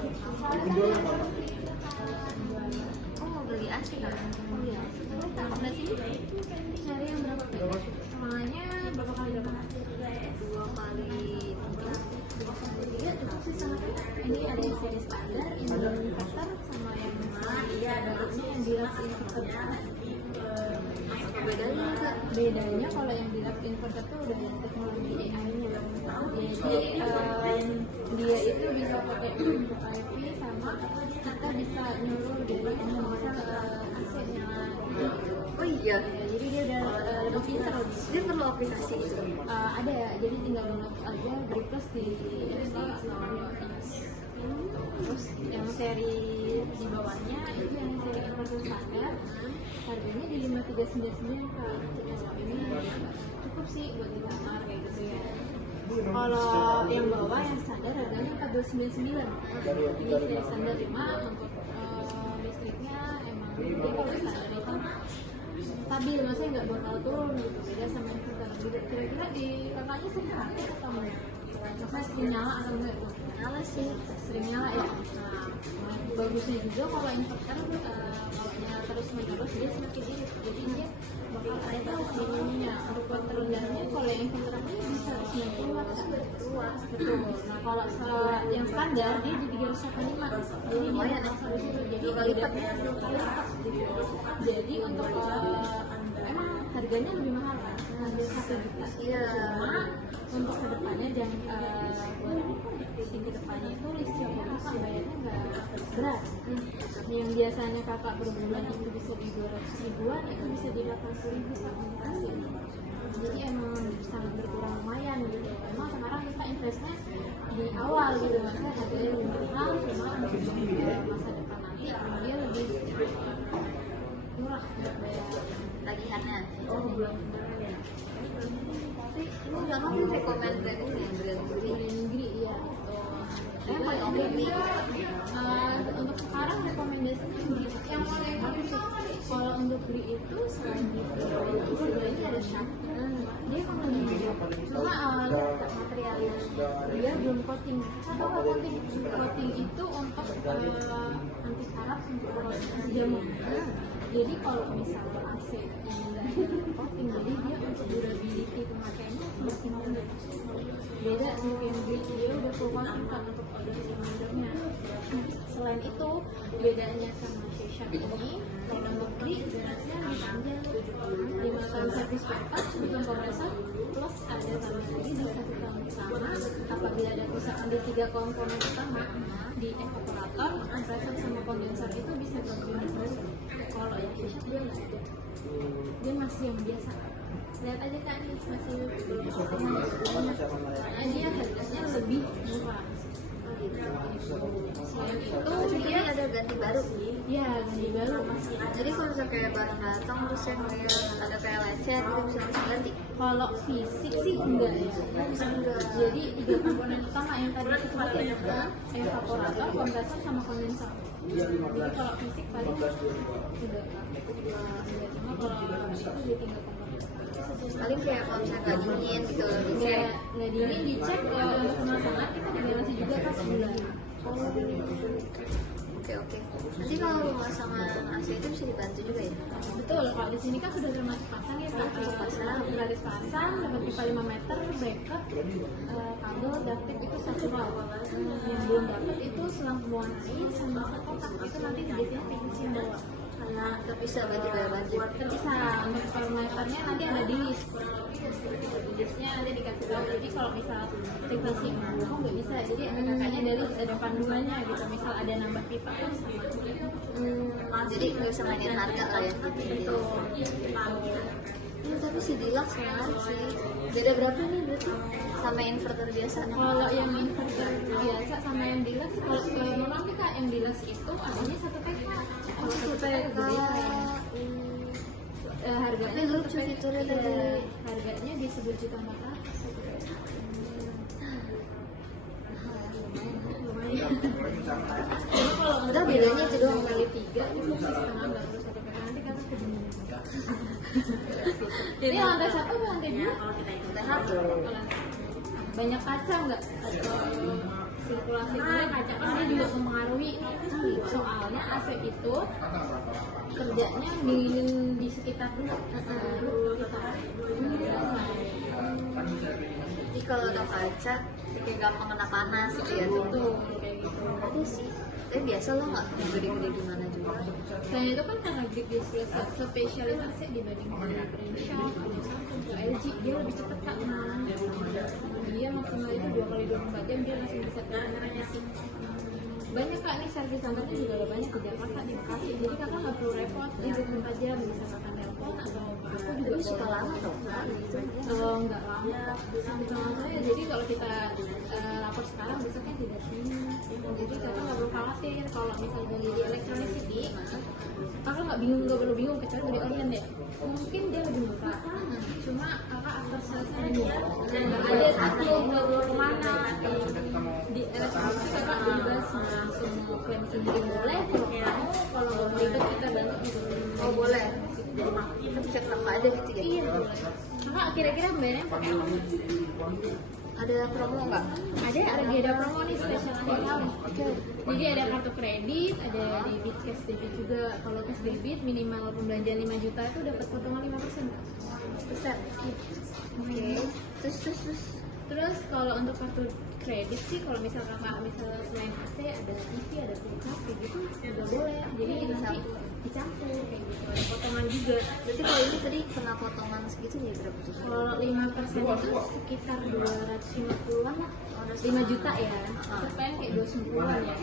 Oh, mau beli AC kan? Oh iya. Nah sini cari yang berapa? Semuanya berapa kali dapat? 2 kali 3 cukup sih sama. Ini ada yang seri standar, yang inverter sama yang barunya yang deluxe inverter. Apa bedanya Kak? Bedanya kalau yang deluxe inverter tuh udah ada teknologi AI-nya. Jadi dia itu bisa pakai untuk IP sama kita bisa nyuruh dari misal AC nyala. Oh iya. Jadi dia udah lebih pintar. Dia perlu aplikasi itu. Ada ya. Jadi tinggal download aja Griplus di iOS. Terus yang seri di bawahnya itu yang seri inverter standar. Harganya di 5.399 Kak. Ini cukup sih buat di kamar kayak gitu ya. Kalau yang bawah yang standar harganya 4.299. Ini seri standar 5 untuk listriknya emang dia kalau standar itu stabil, maksudnya nggak bakal turun gitu, beda sama inverter. Kira-kira di kakaknya sering pakai atau enggak? Maksudnya sering nyala atau enggak? Nyala sih, sering nyala ya. Nah, bagusnya juga kalau inverter kalau nyala terus-menerus dia semakin irit, jadi dia bakal ada ininya. Untuk kuat terendahnya kalau yang inverter ini bisa 90 watt luas. Betul. Nah kalau yang standar dia di 385, jadi dia jadi kali lipat ya, jadi untuk emang harganya lebih mahal kan, hampir 1 juta. Iya. Cuma untuk kedepannya jangan si kedepannya itu listrik kakak bayarnya nggak berat. Yang biasanya kakak per bulan itu bisa di 200 ribuan, itu bisa di 80 ribu Kak untuk AC. Jadi emang sangat berkurang lumayan gitu. Emang sekarang kita investnya di awal gitu, maksudnya harganya lebih mahal, cuma untuk masa depan nanti dia lebih murah buat bayar tagihannya. Oh belum. Tapi lu nggak mau rekomend brand ini ya, brand negeri ya. Yang paling oke nih untuk sekarang rekomendasinya yang paling oke sih. Kalau untuk beli itu selain itu sebenarnya ada Sharp. Dia kan lebih murah. Cuma materialnya dia belum coating. Atau coating? Coating itu untuk anti karat untuk jamur. Jadi kalau misalnya AC ini coating, jadi dia untuk durability pemakaiannya semakin rendah. Beda mungkin dia udah full coating kan untuk silindernya. Selain itu bedanya sama Sharp ini, kalau untuk beli durasinya lebih panjang, 5 tahun servis backup bukan kompresor, plus ada tambah lagi di 1 tahun pertama apabila ada kerusakan di 3 komponen utama di evaporator, kompresor sama kondensor itu bisa berubah. Kalau yang Sharp dia nggak ada, dia masih yang biasa. Lihat aja Kak, ini masih belum karena dia harganya lebih murah. Selain itu dia ada ganti baru. Iya, ganti baru masih. Jadi kalau misalnya kayak barang datang terus saya ngeliat ada kayak lecet itu bisa ganti. Kalau fisik sih enggak ya. Enggak. Jadi 3 komponen utama yang tadi aku sebutin evaporator, kompresor sama kondensor. Jadi kalau fisik paling enggak. Cuma kalau itu dia 3 komponen. Paling kayak kalau misalnya nggak dingin gitu, nggak dingin dicek untuk pemasangan kita digaransi juga kan sebulan. Oke. Nanti kalau pemasangan AC itu bisa dibantu juga ya? Betul, kalau di sini kan sudah termasuk pasang ya Kak. Gratis pasang, dapat pipa 5 meter, backup, kabel, ductip itu 1 roll. Yang belum dapat itu selang pembuangan air sama kotak, itu nanti biasanya teknisi bawa. Karena terpisah berarti bayar budget. Terpisah, untuk parameternya nanti ada di list. Di listnya nanti dikasih tahu. Jadi kalau misal teknisi mau nggak bisa, jadi ada kakaknya dari ada panduannya gitu. Misal ada nambah pipa kan sama. Jadi nggak usah mainin harga lah ya. Gitu. Ya, tapi si deluxe menarik sih. Beda berapa nih berarti sama inverter biasa? Kalau yang inverter biasa sama yang deluxe, kalau menurut Kak yang deluxe itu adanya 1 TK. Oh, 1 TK. Harganya lucu fiturnya tadi. Harganya di 11.400.000. Lumayan. Jadi kalau udah bedanya itu doang kali 3 itu setengah nggak perlu 1 TK. Nanti kan aku bingung. Jadi lantai 1 atau lantai 2? Lantai 1. Banyak kaca nggak? Atau sirkulasi kaca kan dia juga mempengaruhi biasanya AC itu kerjanya dinginin di sekitar dulu kita Jadi kalau ada kaca kayak gampang kena panas gitu ya tuh. tuh kayak gitu. Ada sih. Tapi biasa lo nggak gede-gede gimana juga. Selain itu kan karena Geek dia spesialisasi dibanding brand Sharp, ada Samsung, ada LG, dia lebih cepat kak. Dia maksimal itu 2 kali 24 jam dia langsung bisa terangnya sih. Banyak kak, nih servis centernya juga ada banyak di Jakarta, di Bekasi. Jadi kakak nggak perlu repot, di 24 jam bisa kakak telepon atau aku juga Tapi suka lama tau kan gitu. nggak lama. Sama saya, jadi kalau kita lapor sekarang besoknya tidak sini. Jadi kakak nggak perlu khawatir kalau misalnya beli di Electronicity, kakak nggak perlu bingung kecuali beli online deh. Mungkin dia lebih murah, cuma kakak after salesnya nggak ada aku mau kemana di Electronicity kakak bebas langsung mau klaim sendiri boleh, kalau nggak mau ribet kita bantu juga. Oh boleh. Jadi kita bisa kenapa aja gitu ya. Iya boleh. Kakak kira-kira bayarnya pakai apa? Ada promo nggak? Ada promo nih spesial akhir tahun. Jadi ada kartu kredit, ada debit, cash debit juga. Kalau cash debit minimal pembelanjaan 5 juta itu dapat potongan 5%. Besar. Oke. Terus Kalau untuk kartu kredit sih, kalau misal kakak selain AC ada TV, ada kulkas kayak gitu juga boleh. Jadi nanti dicampur kayak gitu. Ada potongan juga. berarti kalau ini tadi kena potongan segitu ya berapa tuh? Kalau 5% itu sekitar 250-an lah. 5 juta ya. Supaya kayak 290-an ya.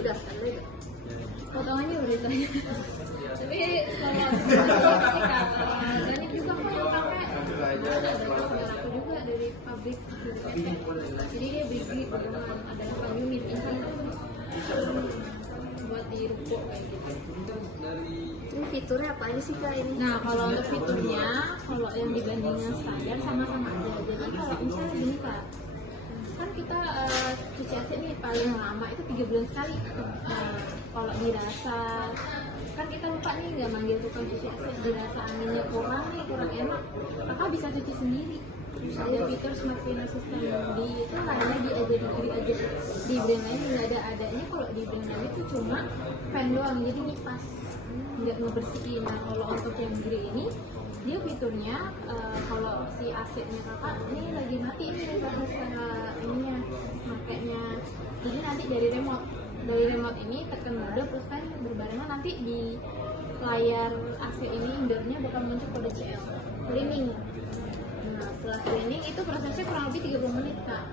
Udah, ada lagi. Potongannya udah ditanya. Tapi kalau banyak juga kok yang pakai. Ada customer aku juga dari pabrik dari PT. Jadi dia beli potongan ada 8 unit ini buat di ruko kayak gitu. Ini fiturnya apa aja sih kak ini? Nah kalau untuk fiturnya, kalau yang dibandingkan standar sama-sama aja. Jadi kalau misalnya gini kak, kan kita cuci AC nih paling lama itu 3 bulan sekali. Kalau dirasa kan kita lupa nih nggak manggil tukang cuci AC, dirasa anginnya kurang enak, kakak bisa cuci sendiri. Ada fitur smart cleaner system di itu karena di aja di brand lain nggak adanya. Kalau di brand lain itu cuma fan doang, jadi ngipas nggak ngebersihin. Nah kalau untuk yang grey ini dia fiturnya kalau si AC-nya kakak ini lagi mati ini proses ininya makanya, jadi nanti dari remote ini tekan mode plus fan berbarengan, nanti di layar AC ini indoornya bakal muncul kode CL cleaning. Nah setelah cleaning itu prosesnya kurang lebih 30 menit kak.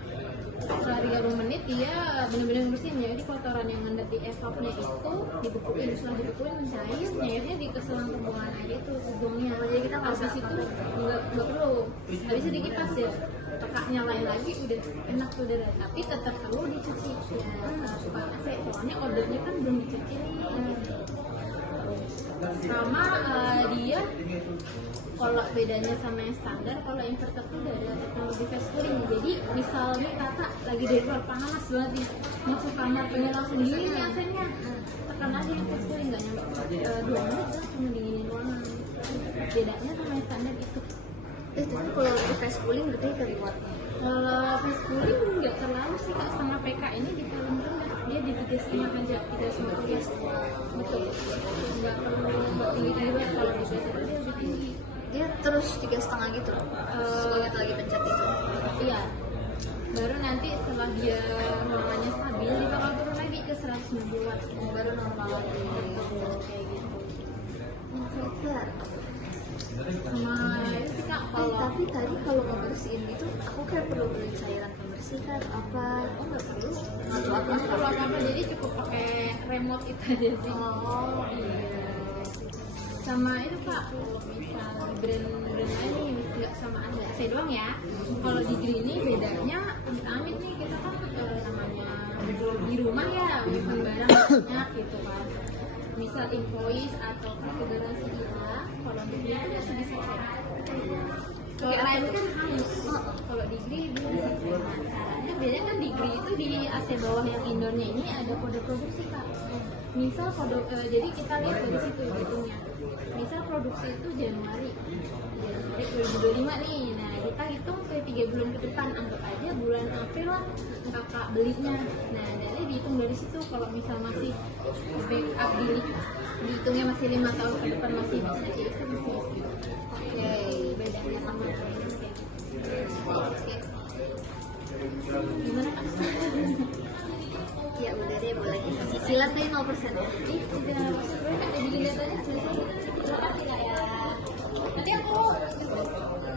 Setelah 30 menit dia benar-benar bersihin ya, jadi kotoran yang ngendap di evapnya itu dibekuin, setelah dibekuin mencair, nyairnya di keselang pembuangan aja itu ujungnya. Jadi kita nggak habis itu nggak perlu, habis itu dikipas ya, kakak nyalain lagi udah enak tuh udah, tapi tetap perlu dicuci ya supaya AC, soalnya ordernya kan belum dicuci nih. Sama dia kalau bedanya sama yang standar, kalau inverter tuh udah ada teknologi fast cooling. Jadi misalnya kakak lagi dari luar panas banget nih, masuk kamar pengen langsung dingin nih AC-nya, tekan aja yang fast cooling, nggak nyampe 2 menit lah cuma dinginin ruangan. Bedanya sama yang standar itu. Tapi kalau untuk fast cooling gede kali wattnya. Kalau fast cooling nggak terlalu sih kak, sama PK ini di paling rendah, dia di 3,5 aja, 3,5 betul. Nggak tinggi banget, kalau di biasa dia lebih tinggi. Dia terus 3,5 gitu. Kalau kita lagi pencet itu. Iya. Baru nanti setelah dia ruangannya stabil, dia bakal turun lagi ke 190 watt. Baru normal lagi. Kayak gitu. Inverter. Sama itu sih kak, kalau Tapi tadi kalau mau bersihin gitu, aku kayak perlu beli cairan pembersih kan? Apa? oh nggak perlu, Nggak perlu apa? nggak perlu apa-apa, jadi cukup pakai remote itu aja sih. Oh iya. Sama itu kak, kalau misal brand lain nih nggak sama ada AC doang ya. Kalau di Greeny bedanya amit-amit nih, kita kan namanya di rumah ya nyimpen barang banyak gitu kan. Misal invoice atau konfigurasi hilang, kalau di Greeny itu masih bisa cek. Kalau lain kan harus, kalau di Greeny dia bisa cek. Caranya beda kan, di Greeny itu di AC bawah yang indoornya ini ada kode produksi kak. Misal kode, jadi kita lihat dari situ hitungnya. Misal produksi itu Januari 2025 nih, nah di kita hitung ke 3 bulan ke depan, anggap aja bulan April lah kakak belinya. Nah dari dihitung dari situ, kalau misal masih backup dihitungnya masih 5 tahun ke depan masih bisa, jadi itu masih bisa. Oke. Bedanya sama trading kayak gitu. Oke. Gimana kak? Ya udah deh, boleh cicilan deh 0%. Ih, udah masuk gue, ada bikin datanya. Terima kasih kak ya. Nanti aku